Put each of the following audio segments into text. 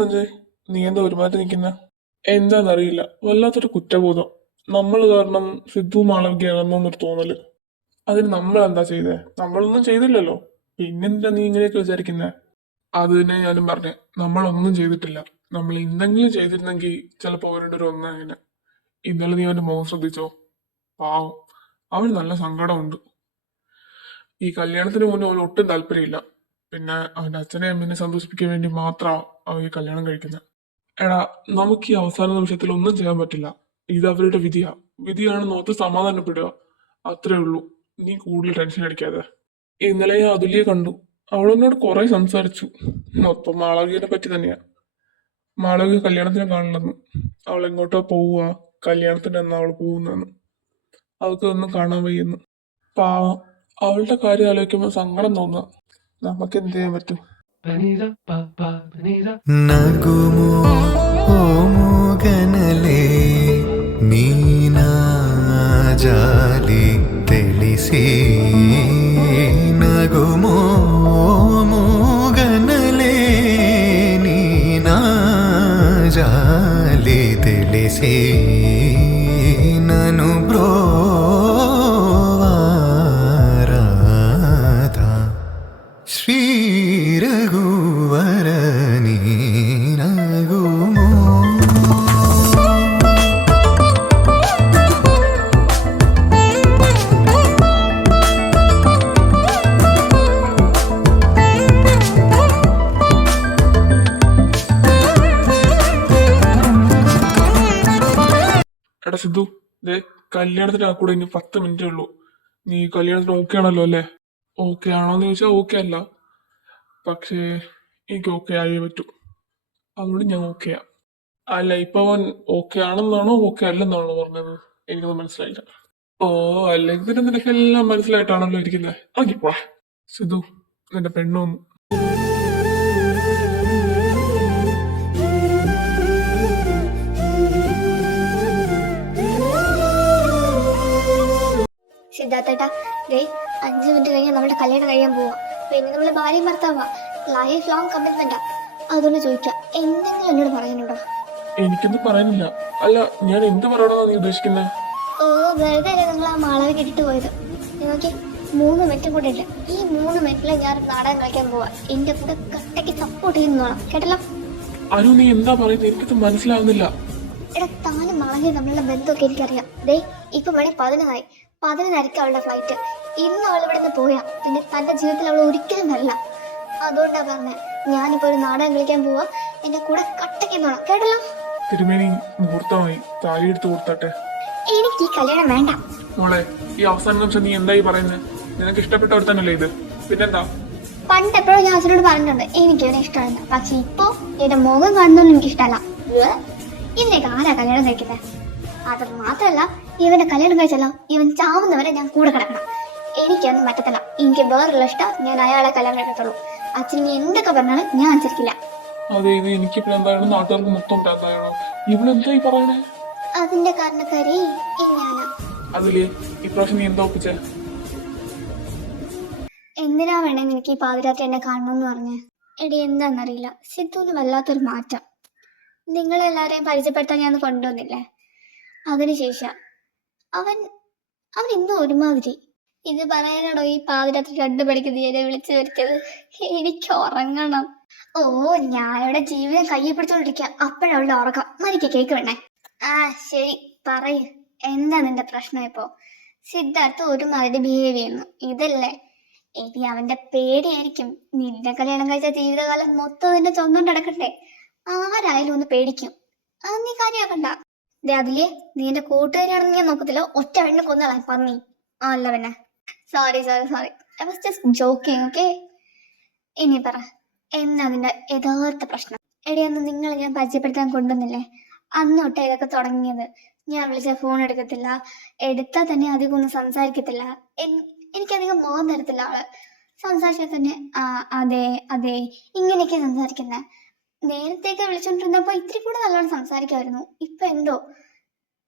സഞ്ജയ്, നീ എന്താ ഒരുമാതിരി നിൽക്കുന്ന? എന്താന്നറിയില്ല, വല്ലാത്തൊരു കുറ്റബോധം. നമ്മൾ കാരണം സിദ്ധു മാളവികയാണെന്നൊരു തോന്നല്. അതിന് നമ്മൾ എന്താ ചെയ്തേ? നമ്മളൊന്നും ചെയ്തില്ലല്ലോ. പിന്നെന്താ നീ ഇങ്ങനെയൊക്കെ വിചാരിക്കുന്നേ? അത് തന്നെ ഞാനും പറഞ്ഞേ, നമ്മളൊന്നും ചെയ്തിട്ടില്ല. നമ്മൾ എന്തെങ്കിലും ചെയ്തിരുന്നെങ്കിൽ ചിലപ്പോൾ അവരുടെ ഒരു ഒന്നാങ്ങനെ. ഇന്നലെ നീ അവന്റെ മുഖം ശ്രദ്ധിച്ചോ? പാവം, അവന് നല്ല സങ്കടമുണ്ട്. ഈ കല്യാണത്തിന് മുന്നേ അവന് ഒട്ടും താല്പര്യമില്ല. പിന്നെ അവന്റെ അച്ഛനെ അമ്മേനെ സന്തോഷിപ്പിക്കാൻ വേണ്ടി മാത്രമാണ് അവൻ ഈ കല്യാണം കഴിക്കുന്നത്. എടാ, നമുക്ക് ഈ അവസാന നിമിഷത്തിൽ ഒന്നും ചെയ്യാൻ പറ്റില്ല. ഇത് അവരുടെ വിധിയാ. വിധിയാണെന്ന് ഓർത്ത് സമാധാനപ്പെടുക, അത്രേ ഉള്ളൂ. നീ കൂടുതൽ ടെൻഷൻ അടിക്കാതെ. ഇന്നലെ ഞാൻ അതുലിയെ കണ്ടു. അവളെന്നോട് കുറെ സംസാരിച്ചു. മൊത്തം മാളവികനെ പറ്റി തന്നെയാ. മാളവിക കല്യാണത്തിന് കാണില്ലെന്ന്, അവൾ എങ്ങോട്ടോ പോവുക, കല്യാണത്തിന് എന്നാ അവൾ പോകുന്നെന്ന്, അവൾക്ക് ഒന്നും കാണാൻ വയ്യെന്ന്. പാവം, അവളുടെ കാര്യം ആലോചിക്കുമ്പോൾ സങ്കടം തോന്നുക. നമുക്ക് എന്ത് ചെയ്യാൻ പറ്റും? ನಗುಮೋ ಓ ಮೂಗನಲೆ ನೀನಾ ಜಾಲಿ ತಿಳಿಸಿ ನಗುಮೋ ಮೂಗನಲೆ ನೀನಾ ಜಾಲಿ ತಿಳಿಸಿ ನನು ಬ್ರೋವಾರಾಧ ಶ್ರೀ രഘുവര നീനകുമോ? എടാ സിദ്ധു, ദേ കല്യാണത്തിന് ആ കൂടെ ഇനി 10 മിനിറ്റേ ഉള്ളൂ. നീ കല്യാണത്തിന് ഓക്കെ ആണല്ലോ അല്ലേ? ഓക്കെ ആണോന്ന് ചോദിച്ചാൽ ഓക്കെ അല്ല, പക്ഷേ എനിക്ക് ഓക്കെ ആയേ പറ്റൂ. അതുകൊണ്ട് ഞാൻ ഓക്കെയാ. അല്ല, ഇപ്പൊ അവൻ ഓക്കെ ആണെന്നാണോ ഓക്കെ അല്ലെന്നാണോ പറഞ്ഞത്? എനിക്കൊന്നും മനസ്സിലായില്ല. ഓ, അല്ലെങ്കിൽ പിന്നെ നിനക്കെല്ലാം മനസ്സിലായിട്ടാണല്ലോ ഇരിക്കുന്നത്. ഓക്കെപ്പാ. സിദ്ധു, നിന്റെ പെണ്ണൊന്നു. സിദ്ധാർത്ഥേട്ടാ, ദേ 5 മിനിറ്റ് കഴിഞ്ഞാൽ നമ്മുടെ കല്യാണം കഴിയാൻ പോവാ. പിന്നെ നമ്മള് ഭാര്യയും ഭർത്താവാ, ലൈഫ് ലോങ് കമ്മിറ്റ്മെന്റാ. അതുകൊണ്ട് ചോദിക്കാം, എന്തെങ്കിലും എന്നോട് പറയാനുണ്ടോ? എനിക്കൊന്നും പറയാനില്ല. അല്ല, ഞാൻ എന്ത് പറയണമെന്നാ നീ ഉദ്ദേശിക്കുന്നത്? ഓ, വെറുതെ അല്ലേ നിങ്ങൾ ആ മാളവി കെട്ടിട്ട് പോയത്. നോക്കി, 3 മിനിറ്റ് കൂടെ ഇല്ല. ഈ 3 മിനിറ്റില് ഞാൻ നാടകം കളിക്കാൻ പോവാ. എന്റെ കൂടെ കട്ടയ്ക്ക് സപ്പോർട്ട് ചെയ്യുന്നതാണ്, കേട്ടല്ലോ? അനു, നീ എന്താ പറയുന്നത്? എനിക്കത് മനസ്സിലാവുന്നില്ല. എടാ, താനും മാളവിയും തമ്മിലുള്ള ബന്ധമൊക്കെ എനിക്കറിയാം. ദേ ഇപ്പൊ മണി 11 ആയി. 11:30 അവളുടെ ഫ്ലൈറ്റ്. ഇന്ന് അവൾ ഇവിടെ നിന്ന് പോയാ പിന്നെ തന്റെ ജീവിതത്തിൽ അവൾ ഒരിക്കലും വരില്ല. അതുകൊണ്ടാ പറഞ്ഞത്, ഞാനിപ്പോ ഒരു നാടകം കളിക്കാൻ പോവാ. എന്റെ കൂടെ കട്ടയ്ക്കുന്നോണം, കേട്ടല്ലോ? തിരുമേനി, മുഹൂർത്തമായി. താലി എടുത്ത് കൊടുത്തട്ടെ. എനിക്ക് ഈ കല്യാണം വേണ്ട. മോളെ, ഈ അവസാന നിമിഷം നീ എന്തായി പറയുന്നത്? നിനക്ക് ഇഷ്ടപ്പെട്ടവർ തന്നെയല്ലേ ഇത്? പിന്നെന്താ? പണ്ട് എപ്പോഴും ഞാൻ അച്ഛനോട് പറഞ്ഞിട്ടുണ്ട് എനിക്ക് ഇവനെ ഇഷ്ടമല്ല. പക്ഷെ ഇപ്പൊ എന്റെ മുഖം കാണുന്നൊന്നും എനിക്ക് ഇഷ്ടമല്ല. ഇന്നേക്ക് ആരാ കല്യാണം കഴിക്കുന്നത്? അത് മാത്രല്ല, ഇവന്റെ കല്യാണം കഴിച്ചല്ലോ, ഇവൻ ചാവുന്നവരെ ഞാൻ കൂടെ കിടക്കണം. എനിക്കൊന്നും പറ്റത്തില്ല. എനിക്ക് വേറുള്ള ഇഷ്ടം, ഞാൻ അയാളെ കല്യാണം കഴിക്കത്തുള്ളൂ. അച്ഛൻ നീ എന്തൊക്കെ പറഞ്ഞാലും ഞാൻ അനുസരിക്കില്ല. അതെ, ഇത് എനിക്ക് പ്രാന്തായണോ നാട്ടുകാർക്ക് മൊത്തം പ്രാന്തായണോ? ഇവളെന്തായി പറയണേ? അതിന്റെ കാരണക്കാരി ഞാനാ. അതില് ഇപ്രാവശ്യം നീ എന്താ ഒപ്പിച്ചേ? എന്തിനാ വേണേ നിനക്ക് ഈ പാതിരാത്രി എന്നെ കാണണമെന്ന് പറഞ്ഞ്? എടി, എന്താണെന്നറിയില്ല, സിദ്ധുവിന് വല്ലാത്തൊരു മാറ്റം. നിങ്ങളെല്ലാരെയും പരിചയപ്പെടുത്താൻ ഞാൻ കൊണ്ടുവന്നില്ലേ, അതിനുശേഷം അവൻ അവൻ എന്തോ ഒരുമാതിരി. ഇത് പറയാനാണോ ഈ പാതിരാത്രി 2 മണിക്ക് നീരെ വിളിച്ചു വരുത്തിയത്? എനിക്ക് ഉറങ്ങണം. ഓ, ഞാനവിടെ ജീവിതം കയ്യിൽ പിടിച്ചോണ്ടിരിക്കുക. അപ്പോഴവളുടെ ഉറക്കം. മരിക്ക കേക്ക് വേണേ. ആ ശരി, പറയ്, എന്താ നിന്റെ പ്രശ്നം ഇപ്പോ? സിദ്ധാർത്ഥ് ഒരുമാതിരി ബിഹേവ് ചെയ്യുന്നു, ഇതല്ലേ? ഇനി അവന്റെ പേടിയായിരിക്കും. നിന്റെ കല്യാണം കഴിച്ച ജീവിതകാലം മൊത്തം നിന്നെ ചൊന്നോണ്ട് നടക്കട്ടെ. ആരായാലും ഒന്ന് പേടിക്കും. അത് നീ കാര്യമാക്കണ്ട. അതിലേ നീ എന്റെ കൂട്ടുകാരിയാണെന്ന് ഞാൻ നോക്കത്തില്ല. ഒറ്റ വെണ്ണ കൊന്നളാ പന്നി. അല്ല പിന്നെ sorry sorry sorry, I was just joking, okay? ഇനി പറ, എന്നാ നിന്റെ യഥാർത്ഥ പ്രശ്നം? എടി, അന്ന് നിങ്ങളെ ഞാൻ പരിചയപ്പെടുത്താൻ കൊണ്ടുവന്നില്ലേ, അന്ന് തൊട്ടേ ഇതൊക്കെ തുടങ്ങിയത്. ഞാൻ വിളിച്ച ഫോൺ എടുക്കത്തില്ല, എടുത്താൽ തന്നെ അധികം ഒന്നും സംസാരിക്കത്തില്ല. എനിക്കധികം മുഖം തരത്തില്ല ആള്. സംസാരിച്ചാൽ തന്നെ ആ അതെ അതെ ഇങ്ങനെയൊക്കെ സംസാരിക്കുന്നത്. നേരത്തേക്ക് വിളിച്ചോണ്ടിരുന്നപ്പോ ഇത്തിരി കൂടെ നല്ലോണം സംസാരിക്കുമായിരുന്നു. ഇപ്പൊ എന്തോ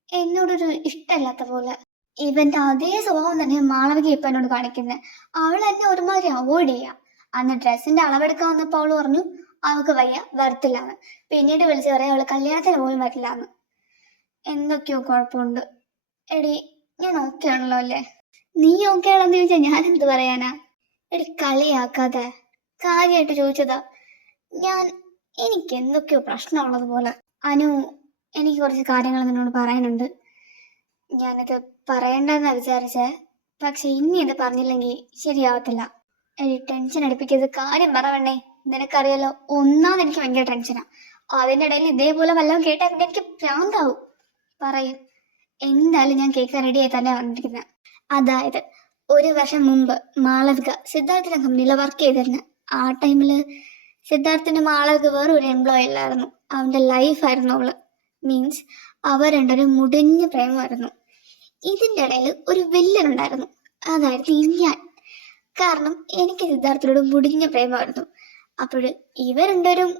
എന്നോടൊരു ഇഷ്ടമല്ലാത്ത പോലെ. ഇവന്റെ അതേ സ്വഭാവം തന്നെ മാളവിക ഇപ്പൊ എന്നോട് കാണിക്കുന്നത്. അവൾ എന്നെ ഒരുമാതിരി അവോയ്ഡ് ചെയ്യാ. അന്ന് ഡ്രസ്സിന്റെ അളവെടുക്കാൻ വന്നപ്പോ അവള് പറഞ്ഞു, അവൾക്ക് വയ്യ വരത്തില്ലാന്ന്. പിന്നീട് വിളിച്ച് പറയാം അവള് കല്യാണത്തിന് പോലും വരില്ലാന്ന്. എന്തൊക്കെയോ കുഴപ്പമുണ്ട്. എടി ഞാൻ ഓക്കെ ആണല്ലോ അല്ലേ? നീ ഓക്കെ ആണെന്ന് ചോദിച്ചാൽ ഞാൻ എന്ത് പറയാനാ? എടി കളിയാക്കാതെ കാര്യമായിട്ട് ചോദിച്ചതാ ഞാൻ. എനിക്ക് എന്തൊക്കെയോ പ്രശ്നമുള്ളത് പോലെ. അനു, എനിക്ക് കുറച്ച് കാര്യങ്ങൾ നിന്നോട് പറയാനുണ്ട്. ഞാനിത് പറയണ്ടെന്നാ വിചാരിച്ചേ, പക്ഷെ ഇനി ഇത് പറഞ്ഞില്ലെങ്കിൽ ശരിയാവത്തില്ല. എനിക്ക് ടെൻഷൻ അടുപ്പിക്കരുത്. കാര്യം പറവണ്ണേ. നിനക്കറിയാലോ, ഒന്നാമത് എനിക്ക് ഭയങ്കര ടെൻഷനാ. അതിൻ്റെ ഇടയിൽ ഇതേപോലെ വല്ലതും കേട്ടാൽ പിന്നെ എനിക്ക് ഭ്രാന്താവും. പറയൂ. എന്തായാലും ഞാൻ കേൾക്കാൻ റെഡിയായി തന്നെ വന്നിരിക്കുന്നത്. അതായത് 1 വർഷം മുമ്പ് മാളവിക സിദ്ധാർത്ഥിന്റെ കമ്പനിയിൽ വർക്ക് ചെയ്തിരുന്നു. ആ ടൈമിൽ സിദ്ധാർത്ഥിന്റെ മാളവിക വേറൊരു എംപ്ലോയി അല്ലായിരുന്നു, അവന്റെ ലൈഫായിരുന്നു അവള്. മീൻസ് അവർ രണ്ടൊരു മുടിഞ്ഞ പ്രേമമായിരുന്നു. ഇതിൻ്റെ ഇടയിൽ ഒരു വില്ലനുണ്ടായിരുന്നു, അതായിരുന്നു ഞാൻ. കാരണം എനിക്ക് സിദ്ധാർത്ഥിനോട് മുടിഞ്ഞ പ്രേമമായിരുന്നു. അപ്പോൾ ഇവർ രണ്ടുപേരും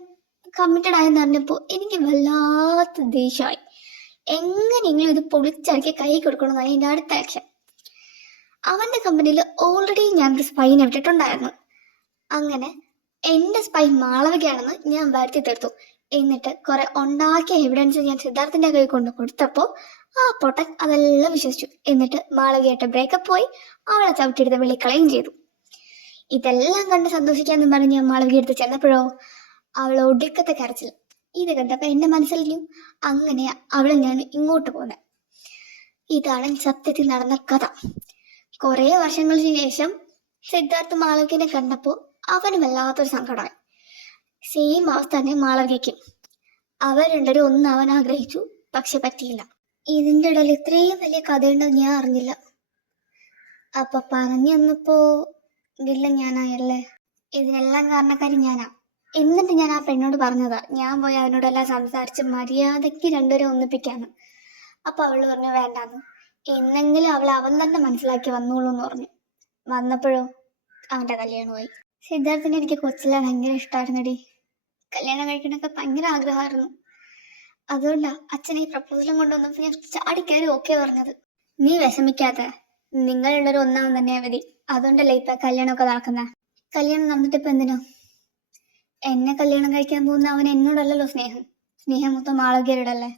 കമ്മിറ്റഡ് ആയെന്ന് പറഞ്ഞപ്പോൾ എനിക്ക് വല്ലാത്ത ദേഷ്യമായി. എങ്ങനെയെങ്കിലും ഇത് പൊളിച്ചിറക്കി കൈ കൊടുക്കണമെന്നാണ് എൻ്റെ അടുത്ത ലക്ഷ്യം. അവന്റെ കമ്പനിയിൽ ഓൾറെഡി ഞാനൊരു സ്പൈനെ വിട്ടിട്ടുണ്ടായിരുന്നു. അങ്ങനെ എൻ്റെ സ്പൈ മാളവികയാണെന്ന് ഞാൻ വരുത്തി തീർത്തു. എന്നിട്ട് കുറെ ഉണ്ടാക്കിയ എവിഡൻസ് ഞാൻ സിദ്ധാർത്ഥിന്റെ കൈ കൊണ്ട് കൊടുത്തപ്പോൾ ആ പൊട്ടൻ അതെല്ലാം വിശ്വസിച്ചു. എന്നിട്ട് മാളവികയായിട്ട് ബ്രേക്കപ്പ് പോയി, അവളെ ചവിട്ടിയെടുത്ത് വെളിക്കളയും ചെയ്തു. ഇതെല്ലാം കണ്ട് സന്തോഷിക്കാന്ന് പറഞ്ഞ് ഞാൻ മാളവിക എടുത്ത് ചെന്നപ്പോഴോ അവൾ ഒടുക്കത്തെ കരച്ചിൽ. ഇത് കണ്ടപ്പോൾ എൻ്റെ മനസ്സിലിഞ്ഞു. അങ്ങനെ അവളെ ഞാൻ ഇങ്ങോട്ട് പോന്നെ. ഇതാണ് സത്യത്തിൽ നടന്ന കഥ. കുറെ വർഷങ്ങൾക്ക് ശേഷം സിദ്ധാർത്ഥ് മാളവികനെ കണ്ടപ്പോൾ അവന് വല്ലാത്തൊരു സങ്കടമായി. സെയിം അവസ്ഥ തന്നെ മാളവികയ്ക്കും. അവർ രണ്ടുപേരും ഒന്നാവാൻ ആഗ്രഹിച്ചു, പക്ഷെ പറ്റിയില്ല. ഇതിൻ്റെ ഇടയിൽ ഇത്രയും വലിയ കഥയുണ്ടെന്ന് ഞാൻ അറിഞ്ഞില്ല. അപ്പൊ പറഞ്ഞു വന്നപ്പോ വില്ലൻ ഞാനായല്ലേ? ഇതിനെല്ലാം കാരണക്കാരി ഞാനാ. എന്നിട്ട് ഞാൻ ആ പെണ്ണോട് പറഞ്ഞതാ ഞാൻ പോയി അവനോടെല്ലാം സംസാരിച്ച് മര്യാദയ്ക്ക് രണ്ടുപേരും ഒന്നിപ്പിക്കാന്ന്. അപ്പൊ അവള് പറഞ്ഞു വേണ്ടാന്ന്, എന്നെങ്കിലും അവൻ തന്നെ മനസ്സിലാക്കി വന്നോളൂ എന്ന് പറഞ്ഞു. വന്നപ്പോഴോ അവന്റെ കല്യാണമായി. സിദ്ധാർത്ഥിനെ എനിക്ക് കൊച്ചിലെ ഭയങ്കര ഇഷ്ടമായിരുന്നടി. കല്യാണം കഴിക്കണൊക്കെ ഭയങ്കര ആഗ്രഹമായിരുന്നു. അതുകൊണ്ടാ അച്ഛൻ ഈ പ്രപ്പോസലും കൊണ്ടുവന്നപ്പോൾ ഞാൻ ചാടിക്കയറി ഓക്കെ പറഞ്ഞത്. നീ വിഷമിക്കാത്ത, നിങ്ങളുള്ളൊരു ഒന്നാമൻ തന്നെയാ മതി. അതുകൊണ്ടല്ലേ ഇപ്പൊ കല്യാണമൊക്കെ നടക്കുന്ന. കല്യാണം നടന്നിട്ട് ഇപ്പൊ എന്തിനാ? എന്നെ കല്യാണം കഴിക്കാൻ പോകുന്ന അവൻ എന്നോടല്ലല്ലോ സ്നേഹം. സ്നേഹം മൊത്തം മാളവികയോടല്ലേ.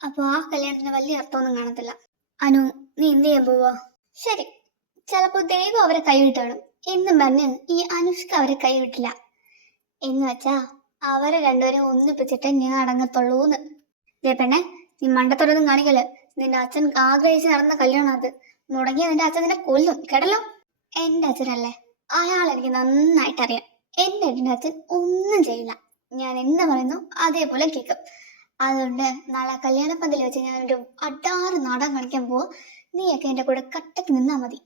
അപ്പൊ ആ കല്യാണത്തിന് വലിയ അർത്ഥമൊന്നും കാണത്തില്ല. അനു, നീ എന്ത് ചെയ്യാൻ പോവാ? ശരി, ചിലപ്പോ ദൈവം അവരെ കൈവിട്ടാണ് എന്നും പറഞ്ഞ് ഈ അനുഷ്ക അവരെ കൈവിട്ടില്ല എന്ന് വെച്ചാ അവരെ രണ്ടുപേരും ഒന്നിപ്പിച്ചിട്ട് ഞാൻ അടങ്ങത്തുള്ളൂന്ന്. ദേ പെണ്ണെ, നീ മണ്ടത്തോടൊന്നും കാണിക്കല്. നിന്റെ അച്ഛൻ ആഗ്രഹിച്ച് നടന്ന കല്യാണം അത്. മുടങ്ങിയ നിന്റെ അച്ഛൻ നിന്നെ കൊല്ലും, കേട്ടല്ലോ. എന്റെ അച്ഛനല്ലേ, അയാൾ എനിക്ക് നന്നായിട്ട് അറിയാം. എന്റെ അച്ഛൻ ഒന്നും ചെയ്യില്ല. ഞാൻ എന്താ പറയുന്നു അതേപോലെ കേൾക്കും. അതുകൊണ്ട് നാളെ കല്യാണപ്പന്തലിൽ വെച്ച് ഞാനൊരു അടാറ് നാടകം കളിക്കാൻ പോവാ. നീയൊക്കെ എന്റെ കൂടെ കട്ടക്ക് നിന്നാ മതി.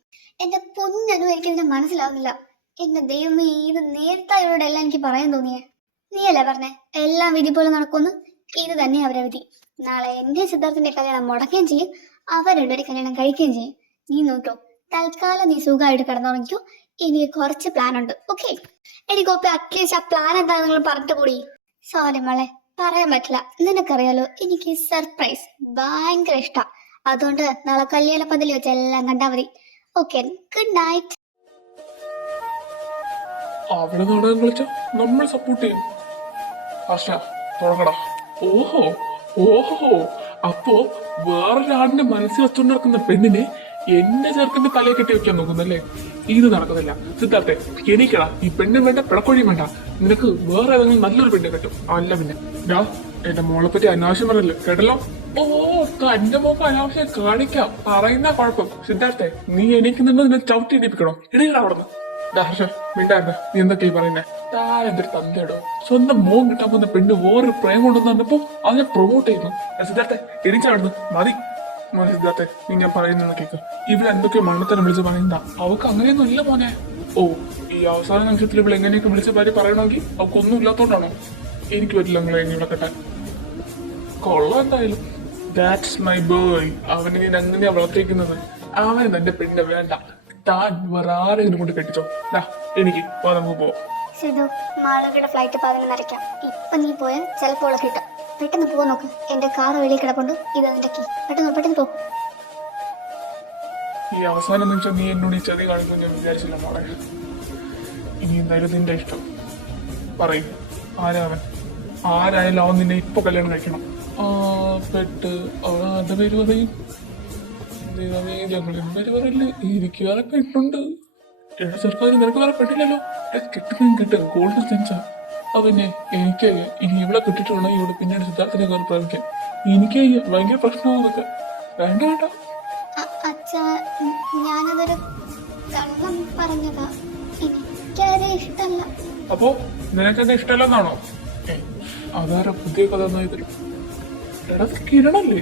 എന്റെ പൊന്നനും എനിക്കിതിനെ മനസ്സിലാവുന്നില്ല. എന്റെ ദൈവം, ഇത് നേരത്തെ എല്ലാം എനിക്ക് പറയാൻ തോന്നിയേ. നീയല്ലേ പറഞ്ഞേ എല്ലാം വിധി പോലെ നടക്കുമെന്ന്? ഇത് തന്നെ അവരെ വിധി. നാളെ എന്റെ സിദ്ധാർത്ഥിന്റെ കല്യാണം മുടക്കുകയും ചെയ്യും, അവർ രണ്ടുപേരും കല്യാണം കഴിക്കുകയും ചെയ്യും. നീ നോക്കോ, തൽക്കാലം നീ സുഖമായിട്ട് കിടന്നുറങ്ങിക്കോ. എനിക്ക് കുറച്ച് പ്ലാൻ ഉണ്ട്, ഓക്കെ? എനിക്കൊപ്പം അറ്റ്ലീസ്റ്റ് ആ പ്ലാൻ എന്താണെന്ന് നിങ്ങൾ പറഞ്ഞിട്ട് കൂടി. സോറി മോളെ, പറയാൻ പറ്റില്ല. നിനക്കറിയാലോ എനിക്ക് സർപ്രൈസ് ഭയങ്കര ഇഷ്ടം. അതുകൊണ്ട് നാളെ കല്യാണ പന്തലിൽ വെച്ച് എല്ലാം കണ്ടാ മതി. Okay, good night. അവിടെ നാടകം കളിച്ച നമ്മൾ സപ്പോർട്ട് ചെയ്യും. ആശ തുടങ്ങടാ. ഓഹോ ഓഹോ, അപ്പോ വേറൊരാടിന്റെ മനസ്സിൽ വെച്ചോണ്ട് നടക്കുന്ന പെണ്ണിനെ എന്റെ ചെറുക്കന്റെ തലയെ കെട്ടി വെക്കാൻ നോക്കുന്നല്ലേ? ഇത് നടക്കുന്നില്ല. സിദ്ധാർത്ഥെ, എനിക്കടാ ഈ പെണ്ണും വേണ്ട, പിടക്കൊഴിയും വേണ്ട. നിനക്ക് വേറെ ഏതെങ്കിലും നല്ലൊരു പെണ്ണെ കിട്ടും. അല്ല പിന്നെ ഡാ, എന്റെ മോളെ പറ്റി അനാവശ്യം പറയല്ലേ, കേട്ടല്ലോ? ഓ, തന്റെ മോക്ക് അനാവശ്യം കാണിക്കാം, പറയുന്ന കുഴപ്പം. സിദ്ധാർത്ഥെ, നീ എനിക്ക് നിന്ന് നിന്നെ ചവിട്ടി ഇടിപ്പിക്കണോ? ഇടിക്കടാ അവിടെ നിന്ന്. മിണ്ടായിരുന്ന നീ എന്തൊക്കെയാ പറയുന്നേ? താരെന്തൊരു തന്തേടോ, സ്വന്തം മോൻ കിട്ടാൻ പോകുന്ന പെണ്ണ് വേറൊരു പ്രേമം ഉണ്ടെന്ന് പറഞ്ഞപ്പോ അതിനെ പ്രൊമോട്ട് ചെയ്യുന്നു. സിദ്ധാർത്ഥെ, എണീച്ചാടുന്നു മതി. മോനെ സിദ്ധാർത്ഥെ, നീ ഞാൻ പറയുന്ന കേക്ക്. ഇവിടെ എന്തൊക്കെയോ മണ്ണത്തരം വിളിച്ച് പറയുന്ന അവക്ക് അങ്ങനെയൊന്നും ഇല്ല മോനെ. ഓ, ഈ അവസാന നിമിഷത്തിൽ ഇവിടെ എങ്ങനെയൊക്കെ വിളിച്ച് ഭാര്യ പറയണമെങ്കിൽ അവക്കൊന്നും ഇല്ലാത്തോണ്ടാണോ? എനിക്ക് പറ്റില്ല നിങ്ങളെ ഇവിടെ കെട്ടാൻ. കൊള്ളാം എന്തായാലും. That's my boy. അവനെ ഞാൻ അങ്ങനെയാ വളർത്തിക്കുന്നത്. അവന് തന്റെ പെണ്ണ് വേണ്ട. താൻ വേറെ ആരെങ്കിലും കൊണ്ട് കെട്ടിച്ചോ. എനിക്ക് നമുക്ക് പോവാം. സിധു, മാളവികയുടെ ഫ്ലൈറ്റ് 11:30. ഇപ്പൊ നീ പോയാൽ ചിലപ്പോൾ കിട്ടും. പെട്ടെന്ന് പോവാൻ നോക്ക്. എന്റെ കാർ വെളിയിൽ കിടപ്പുണ്ട്. ഇത് അതിന്റെ കീ. പെട്ടെന്ന് പോ. ഈ അവസാന നിമിഷം നീ എന്നോട് ഈ ചതി കാണിക്കും ഞാൻ വിചാരിച്ചില്ല മോളെ. ഇനി എന്തായാലും നിന്റെ ഇഷ്ടം പറയും. ആരാവൻ? ആരായാലും അവൻ നിന്നെ ഇപ്പൊ കല്യാണം കഴിക്കണം. ആ പെട്ട് അവൾ അത് പേര് പറയും. ദൈവമേ, ഞങ്ങൾ പേര് പറയില്ലേ, എനിക്ക് വേറെ പെണ്ണുണ്ട്. എടാ സർക്കാർ, നിനക്ക് വേറെ പെണ്ണില്ലല്ലോ. കിട്ടും ഗോൾഡൻ സെൻസാ. പിന്നെ എനിക്കയ്യ, ഇനി ഇവിടെ കിട്ടിയിട്ടുണ്ടെങ്കിൽ ഇവിടെ പിന്നീട് സിദ്ധാർത്ഥിനെ കയറി പ്രവഹിക്കാൻ. എനിക്കയ്യ, ഭയങ്കര പ്രശ്നമാകുന്നൊക്കെ. വേണ്ട വേണ്ട. അച്ഛാ, ഞാനതൊരു കള്ളം പറഞ്ഞതാ. എനിക്കാരെ ഇഷ്ടല്ല. അപ്പോ നിനക്ക് എന്നെ ഇഷ്ടമല്ലെന്നാണോ? അതാരാ പുതിയ കഥ തരും? എടാ കിരണല്ലേ?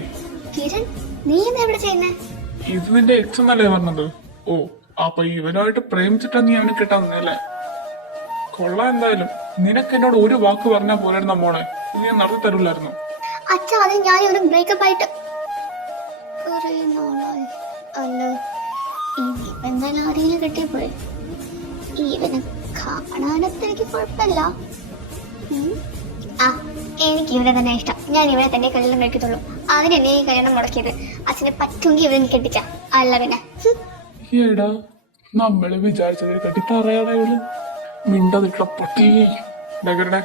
കിരൺ, നീ എന്താ ഇവിടെ ചെയ്യുന്നേ? ഇത് നിന്റെ എക്സ് എന്നല്ലേ പറഞ്ഞത്? ഓ, അപ്പൊ ഇവനായിട്ട് പ്രേമിച്ചിട്ടാ നീ അവന് കിട്ടാൻ അല്ലേ? കൊള്ളാം. എന്തായാലും നിനക്ക് എന്നോട് ഒരു വാക്ക് പറഞ്ഞാൽ പോലായിരുന്നു മോളെ, നീ നടത്തി തരൂലായിരുന്നു. അച്ഛാ, അത് ഞാൻ ഒരു ബ്രേക്കപ്പ് ആയിട്ട് കുറെ നാളായി. അല്ല, ഇനി എന്തായാലും ആരെങ്കിലും കിട്ടിയപ്പോഴേ ഇവനെ കാണാനൊക്കെ എനിക്ക് കുഴപ്പമില്ല. ആ, എനിക്ക് ഇവനെ തന്നെ ഇഷ്ടം. ഞാൻ ഇവനെ തന്നെ കല്യാണം കഴിക്കത്തുള്ളൂ. അതിനെന്നെ ഈ കല്യാണം മുടക്കിയത്. അച്ഛനെ പറ്റുമെങ്കിൽ ഇവനെ കെട്ടിച്ച, അല്ല പിന്നെ. ഏടാ, നമ്മള് വിചാരിച്ചത് കെട്ടി പറയാതെയുള്ളു. മിണ്ടതിട്ടുള്ള പൊട്ടി. നഗരനെ,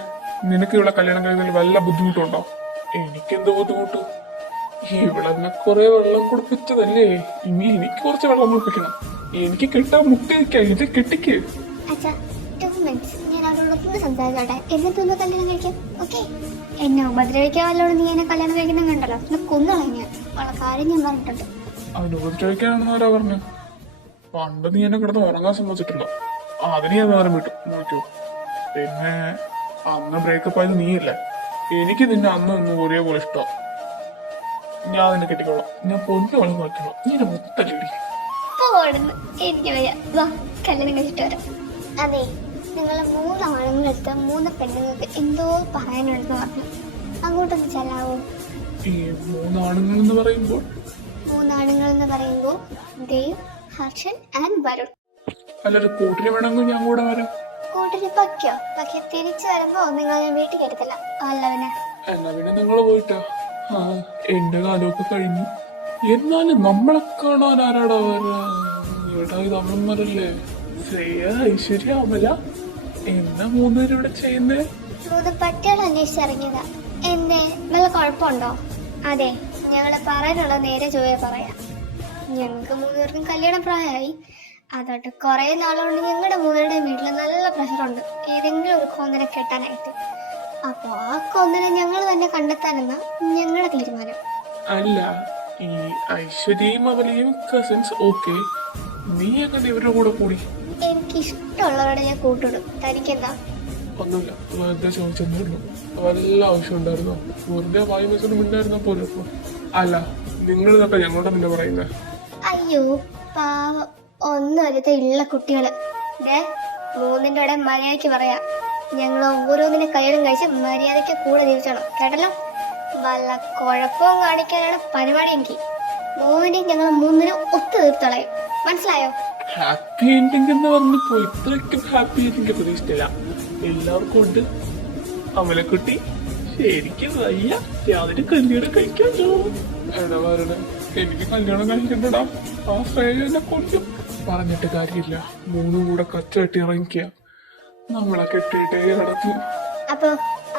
നിനക്ക് ഇവിടെ കല്യാണം കഴിക്കുന്നതിൽ വല്ല ബുദ്ധിമുട്ടുണ്ടോ? എനിക്കെന്ത് ബുദ്ധിമുട്ട്? ഇവിടെ കുറെ വെള്ളം കുടിപ്പിച്ചതല്ലേ, ഇനി എനിക്ക് കുറച്ച് വെള്ളം കുടിപ്പിക്കണം. എനിക്ക് കിട്ടാൻ മുട്ടിരിക്ക, ഇത് കെട്ടിക്ക്. അച്ഛാ, 2 minutes. ഞാൻ അവരോടൊന്ന് സംസാരിച്ചോട്ടെ, എന്നിട്ടൊന്ന് കല്യാണം കഴിക്കാം. ഓക്കെ? എന്നെ ഉപദ്രവിക്കാവല്ലോട് നീ എന്നെ കല്യാണം കഴിക്കുന്ന കണ്ടല്ലോ, എന്നെ കൊന്നുകളയും ഞാൻ. ഉള്ള കാര്യം ഞാൻ പറഞ്ഞിട്ടുണ്ട്. അതിന് ഉപദ്രവിക്കാനാണെന്ന് ആരാ പറഞ്ഞു? പണ്ട് നീ എന്നെ കിടന്ന് ഉറങ്ങാൻ സമ്മതിച്ചിട്ടുണ്ടോ? അതിന് ഞാൻ നേരം വിട്ടു, നോക്കൂ. പിന്നെ അന്ന് ബ്രേക്കപ്പ് ആയത് നീയല്ലേ? എനിക്ക് നിന്നെ അന്ന് ഒന്നും ഒരേപോലെ ഇഷ്ടമാണ്. ഞാൻ നിന്നെ കെട്ടിക്കോളാം. ഞാൻ പൊന്നു വെള്ളം നോക്കണം. നീ എന്നെ മുത്തല്ലിടി. എനിക്ക് വയ്യ. വാ, കല്യാണം കഴിച്ചിട്ട് വരാം. അതെ, നിങ്ങളെ 3 ആണുങ്ങളെടുത്ത് 3 പെണ്ണുങ്ങൾക്ക് എന്തോ പറയാനുണ്ടെന്ന് പറഞ്ഞു. അങ്ങോട്ടൊന്ന് ചെല്ലാവോ? ഈ 3 ആണുങ്ങൾ എന്ന് പറയുമ്പോൾ 3 ആണുങ്ങൾ എന്ന് പറയുമ്പോൾ ദേവ്, ഹർഷൻ ആൻഡ് വരുൺ. അല്ലൊരു കൂട്ടിന് വേണമെങ്കിൽ ഞാൻ കൂടെ വരാം. കൂട്ടിന് പക്കോ? പക്ഷെ തിരിച്ചു വരുമ്പോ നിങ്ങൾ ഞാൻ വീട്ടിൽ കയറ്റത്തില്ല. അല്ല പിന്നെ? എന്നാ പിന്നെ നിങ്ങൾ പോയിട്ടാ. ആ, എന്റെ കാലമൊക്കെ കഴിഞ്ഞു. എന്നാലും നമ്മളെ കാണാൻ ആരാടാ വരാ? ഇവിടെ തമിഴന്മാരല്ലേ? ശ്രേയ, ഐശ്വര്യ, അമല, എന്നാ 3 പേരും ഇവിടെ ചെയ്യുന്നേ? 3 പട്ടികൾ അന്വേഷിച്ചിറങ്ങിയതാ. എന്തേ, വല്ല കുഴപ്പമുണ്ടോ? അതെ, ഞങ്ങള് പറയാനുള്ള നേരെ ചോദിയാ പറയാം. ഞങ്ങൾക്ക് 3 പേർക്കും കല്യാണ പ്രായമായി. അതോട്ട് കുറെ നാളുകൊണ്ട് ഞങ്ങളുടെ 3 പേരുടെയും വീട്ടിൽ നല്ല പ്രഷറുണ്ട് ഏതെങ്കിലും ഒരു കൊന്നിനെ കെട്ടാനായിട്ട്. അപ്പൊ ആ കൊന്നിനെ ഞങ്ങൾ തന്നെ കണ്ടെത്താനെന്നാ ഞങ്ങളുടെ തീരുമാനം. അല്ല, ഈ ഐശ്വര്യയും അമലയും കസിൻസ് ഓക്കെ, നീ എങ്ങനെ ഇവരുടെ കൂടെ കൂടി? എനിക്ക് ഇഷ്ടമുള്ളവരുടെ ഞാൻ കൂട്ടിടും. തനിക്കെന്താ? ഒന്നുമില്ല, വെറുതെ ചോദിച്ചെന്നേ ഉള്ളൂ. വല്ല ആവശ്യം ഉണ്ടായിരുന്നോ? വെറുതെ വായു വെച്ചൊന്നും ഉണ്ടായിരുന്ന പോലും. അല്ല, നിങ്ങൾ ഇതൊക്കെ ഞങ്ങളുടെ മുന്നേ പറയുന്നത്? അയ്യോ പാവം, ഒന്നൊരുത്ത ഉള്ള കുട്ടികള്. 3ന്റെ ഇടയിൽ മര്യാദയ്ക്ക് പറയാ. ഞങ്ങൾ ഓരോന്നിനെ കല്യാണം കഴിച്ച് മര്യാദയ്ക്ക് കൂടെ ജീവിച്ചോണം, കേട്ടല്ലോ? വല്ല കുഴപ്പവും കാണിക്കാനാണ് പരിപാടി എങ്കിൽ 3ന്റെയും ഞങ്ങൾ 3നും ഒത്തു തീർത്തളയും. മനസ്സിലായോ? ഹാപ്പി എൻഡിങ് എന്ന് പറഞ്ഞപ്പോ ഇത്രയ്ക്കും ഹാപ്പി എൻഡിങ് പ്രതീക്ഷിച്ചില്ല. എല്ലാവർക്കും ഉണ്ട്. അമലക്കുട്ടി ശരിക്കും വയ്യ, യാതൊരു കല്യാണം കഴിക്കാമല്ലോ. എടാ വരണ, എനിക്ക് കല്യാണം കഴിക്കണ്ടടാ. ആ ശ്രേയനെ കൊല്ലും. പറഞ്ഞിട്ട് കാര്യമില്ല, 3 കൂടെ കച്ചകെട്ടി ഇറങ്ങിക്കുക. നമ്മളെ കെട്ടിയിട്ടേ കിടക്കും. അപ്പൊ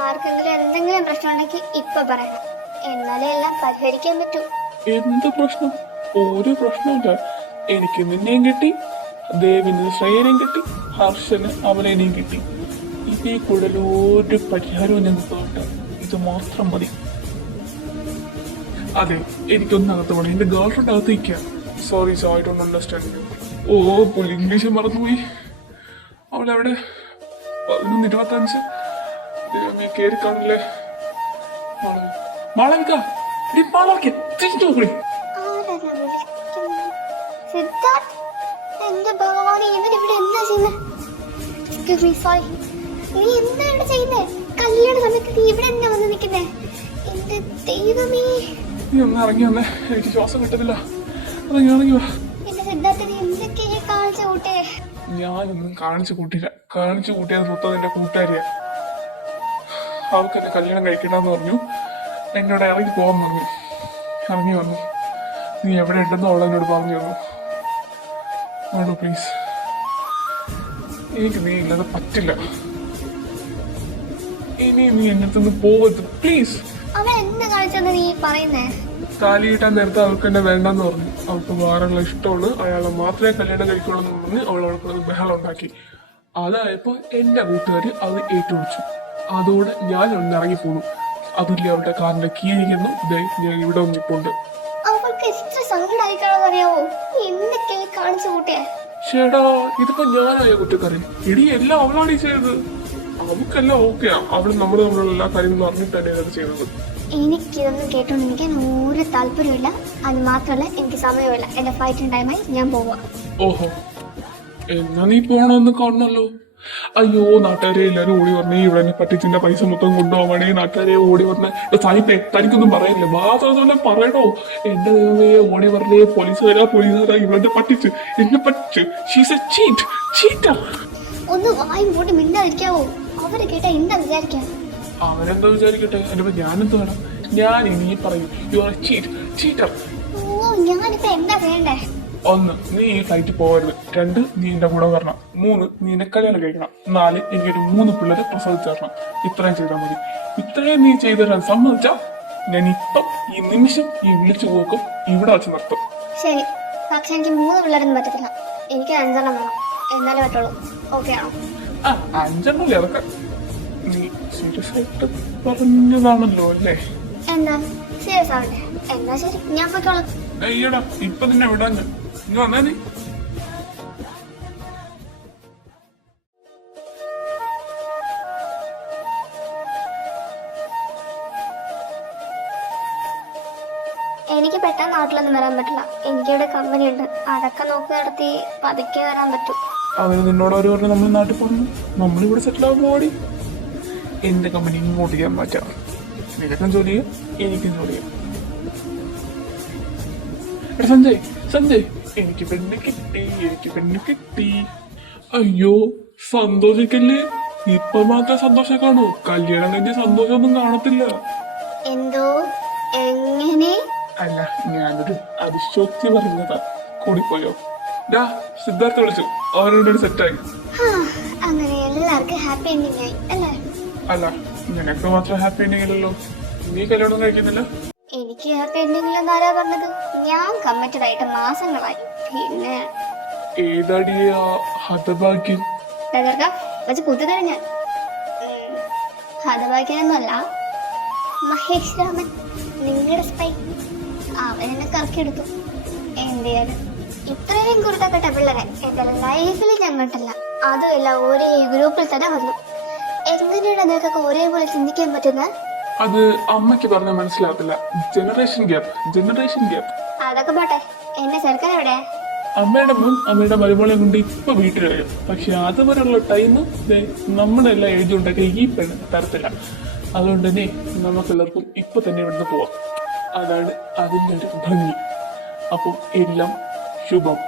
ആർക്കെങ്കിലും എന്തെങ്കിലും പ്രശ്നം ഉണ്ടെങ്കിൽ ഇപ്പൊ പറയണം, എന്നാലേ എല്ലാം പരിഹരിക്കാൻ പറ്റൂ. എന്ത് പ്രശ്നം? ഒരു പ്രശ്നമില്ല. എനിക്ക് നിന്നെയും കിട്ടി, ദേവിന് ശ്രേയനെയും കിട്ടി, ഹർഷന് അവനെയും കിട്ടി. ഇതിൽ കൂടുതൽ ഒരു പരിഹാരവും ഞങ്ങൾക്ക് വേണ്ട. ഇത് മാത്രം മതി. അതെ, എനിക്കൊന്നകത്ത് വേണം. എന്റെ ഗേൾ ഫ്രണ്ട് അകത്ത് നിൽക്കുക. Sorry, I don't understand you. ഓ, പുള്ളി ഇംഗ്ലീഷ് മറന്നുപോയി. അവളെവിടെ? 11:25. കയറി കാണില്ലേ? മാളവിക, സിദ്ധാർത്ഥ്, എന്റെ ഭഗവാനെ, ഇവനിവിടെ എന്താ ചെയ്യുന്നത്? Excuse me, sorry. നീ എന്താ ഇവിടെ ചെയ്യുന്നേ? കല്യാണ സമയത്ത് നീ ഇവിടെ എന്താ വന്ന് നിൽക്കുന്നേ? എന്റെ ദൈവമേ, നീ ഒന്ന് ഇറങ്ങി വന്നേ, എനിക്ക് ശ്വാസം കിട്ടുന്നില്ല. ഇറങ്ങി വാ. എന്റെ സിദ്ധാർത്ഥ, നീ എന്തൊക്കെയാ കാണിച്ചു കൂട്ടേ? ഞാനൊന്നും കാണിച്ചു കൂട്ടിയില്ല. കാണിച്ചു കൂട്ടിയത് മൊത്തം എന്റെ കൂട്ടുകാരിയാ. അവൾക്ക് എന്നെ കല്യാണം കഴിക്കണമെന്ന് പറഞ്ഞു. എന്നോട് ഇറങ്ങി പോകാൻ പറഞ്ഞു. ഇറങ്ങി വന്നു. നീ എവിടെ ഉണ്ടെന്ന് അവൾ എന്നോട് പറഞ്ഞു തന്നു. വേണോ പ്ലീസ്? എനിക്ക് നീ ഇല്ലാതെ പറ്റില്ല. ഇനി നീ എന്റെ അടുത്ത് പോകരുത് പ്ലീസ്. അവൻ എന്താ കാണിച്ചെന്ന് നീ പറയുന്നേ? താലി കിട്ടാൻ നേരത്തെ അവൾക്ക് എന്നെ വേണ്ടെന്ന് പറഞ്ഞു. അവൾക്ക് വേറെയുള്ള ഇഷ്ടമാണ്, അയാളെ മാത്രമേ കല്യാണം കഴിക്കുള്ളൂ എന്ന് പറഞ്ഞ് അവൾ അവൾക്കുള്ളത് ബഹളം ഉണ്ടാക്കി. അതായപ്പോ എന്റെ കൂട്ടുകാര് അത് ഏറ്റുപിടിച്ചു. അതോടെ ഞാൻ ഒന്ന് ഇറങ്ങിപ്പോന്നു. അതില്ലേ അവളുടെ കാറിന്റെ കീ ഇരിക്കുന്നു. ഞാൻ ഇവിടെ വന്നിട്ടുണ്ട്. അവൾക്ക് എത്ര സങ്കടമായിക്കാണെന്ന് അറിയാവോ? നീ എന്തൊക്കെ കാണിച്ചു കൂട്ടിയേ? ചേടാ, ഇതിപ്പോ ഞാനായ കുറ്റക്കാരൻ. ഇടി എല്ലാം അവളാണ് ഈ ചെയ്തത്. അവൾക്കെല്ലാം ഓക്കെയാ. അവൾ നമ്മൾ തമ്മിലുള്ള എല്ലാ കാര്യങ്ങളും അറിഞ്ഞിട്ട് തന്നെയാണ് അത് ചെയ്തത്. എനിക്കിതൊന്നും കേട്ടോണ്ടിരിക്കാൻ ഒരു താല്പര്യമില്ല. അത് മാത്രമല്ല എനിക്ക് സമയമില്ല. എന്റെ ഫ്ലൈറ്റിന് ടൈമായി, ഞാൻ പോവാം. ഓഹോ, എന്നാ നീ പോണമെന്ന് കാണണല്ലോ. അയ്യോ, നാട്ടുകാരെ എല്ലാരും ഓടി വന്നേ, ഇവിടെ എന്നെ പറ്റിച്ചിന്റെ പൈസ മൊത്തം കൊണ്ടുപോവാണേ. നാട്ടുകാരെ ഓടി വന്നേ. സായിപ്പേ, തനിക്കൊന്നും പറയില്ല, മാത്രം പറയണോ? എന്റെ ദൈവമേ, ഓടി പറഞ്ഞേ, പോലീസുകാരാ ഇവിടെ പറ്റിച്ച്, എന്നെ പറ്റിച്ച്. She's A cheater. ഒന്ന് വായും പോട്ടി മിണ്ടാതിരിക്കാവോ? അവര് കേട്ടാ എന്താ വിചാരിക്കാൻ? അവനെന്താ വിചാരിക്കട്ടെ, അതിപ്പോ ഞാനെന്ത് വേണം? ഞാൻ ഇനി പറയും, യു ആർ ചീറ്റർ. ഓ, ഞാനിപ്പോ എന്താ വേണ്ടേ? 1, നീ ഈ ഫ്ലൈറ്റിൽ പോകരുത്. 2, നീ എന്റെ കൂടെ വരണം. 3, നീ എന്നെ കല്യാണം കഴിക്കണം. 4, എനിക്കൊരു 3 പിള്ളേരെ പ്രസവിച്ചു തരണം. ഇത്രയും ചെയ്താൽ മതി. ഇത്രയും നീ ചെയ്തു തരാൻ സമ്മതിച്ചാ ഞാൻ ഇപ്പം ഈ നിമിഷം ഈ വിളിച്ചു പോക്കും ഇവിടെ വച്ച് നിർത്തും. ശരി, പക്ഷെ എനിക്ക് 3 പിള്ളേരൊന്നും പറ്റത്തില്ല. എനിക്ക് 5 വേണം. എന്നാലേ പറ്റുള്ളൂ. ഓക്കെ ആണോ? 5 ഇറക്കാം. നീ സീരിയസ് ആയിട്ട് പറഞ്ഞതാണല്ലോ അല്ലേ? എന്താ സീരിയസ് ആവണ്ടേ? എന്നാ ശരി, ഞാൻ പോയിക്കോളാം. അയ്യടാ, ഇപ്പൊ നിന്നെ വിടാൻ ഞാൻ. ഇങ്ങ് വന്നാ നീ. എനിക്ക് പെട്ടെന്ന് നാട്ടിലൊന്നും വരാൻ പറ്റില്ല. എനിക്കിവിടെ കമ്പനി ഉണ്ട്. അതൊക്കെ നോക്കി നടത്തി പതുക്കെ വരാൻ പറ്റും. അവര് നിന്നോട് അവര് പറഞ്ഞു നമ്മൾ നാട്ടിൽ പോകുന്നു, നമ്മളിവിടെ സെറ്റിൽ ആകുമ്പോ ഓടി. എന്റെ കമ്പനി ഇങ്ങോട്ട് ചെയ്യാൻ മാറ്റാം. നിനക്കും ജോലി ചെയ്യാം, എനിക്കും ജോലി ചെയ്യാം. സഞ്ജയ്, എനിക്ക് പെണ്ണ് കിട്ടി. അയ്യോ, സന്തോഷിക്കല്ലേ. ഇപ്പൊ മാത്രം സന്തോഷം കാണൂ. കല്യാണം കഴിഞ്ഞ സന്തോഷമൊന്നും കാണത്തില്ല. എന്തോ? എങ്ങനെ? അല്ല, ഞാനൊരു അതിശോക്തി പറഞ്ഞതാ. കൂടിപ്പോയോ? സിദ്ധാർത്ഥ വിളിച്ചു, അവനോട് സെറ്റായി. അങ്ങനെ എല്ലാവർക്കും ഹാപ്പി എൻഡിങ് ആയി അല്ലേ? അല്ല, നിനക്ക് മാത്രം ഹാപ്പി എൻഡിങ്ങില്ലല്ലോ. നീ കല്യാണം കഴിക്കുന്നില്ല? എനിക്ക് ഹാപ്പി എൻഡിങ്ങിലെന്ന് ആരാ പറഞ്ഞത്? ഞാൻ കമ്മിറ്റഡ് ആയിട്ട് മാസങ്ങളായി. പിന്നെ ഏതടിയ ഹതഭാഗ്യം. വെച്ച് കുത്തിത്തരാം ഞാൻ. ഹതഭാഗ്യൊന്നുമല്ല, മഹേഷ് രാമൻ, നിങ്ങളുടെ സ്പൈ. അവൻ എന്നെ കറക്കിയെടുത്തു. എന്ത് ചെയ്യാൻ? ഇത്രയും കുരുത്തപ്പെട്ട പിള്ളേരെ എന്റെ ലൈഫിൽ ഞാൻ കണ്ടില്ല. അതുമല്ല ഒരേ ഗ്രൂപ്പിൽ തന്നെ വന്നു. എങ്ങനെയാണ് നിനക്കൊക്കെ ഒരേപോലെ ചിന്തിക്കാൻ പറ്റുന്നത്? അത് അമ്മയ്ക്ക് പറഞ്ഞാൽ മനസ്സിലാകത്തില്ല. Generation gap. അതൊക്കെ പോട്ടെ, എന്റെ ചെറുക്കൻ എവിടെ? അമ്മയുടെ മുൻ അമ്മയുടെ മരുമോളെ കൊണ്ട് ഇപ്പൊ വീട്ടിൽ വരും. പക്ഷെ അതുവരെയുള്ള ടൈം നമ്മുടെ എല്ലാ ഏജ് ഉണ്ടാക്കി ഈ പെണ്ണ് തരത്തില്ല. അതുകൊണ്ട് തന്നെ നമുക്കെല്ലാവർക്കും ഇപ്പൊ തന്നെ ഇവിടുന്ന് പോവാം. അതാണ് അതിൻ്റെ ഒരു ഭംഗി. അപ്പം എല്ലാം ശുഭം.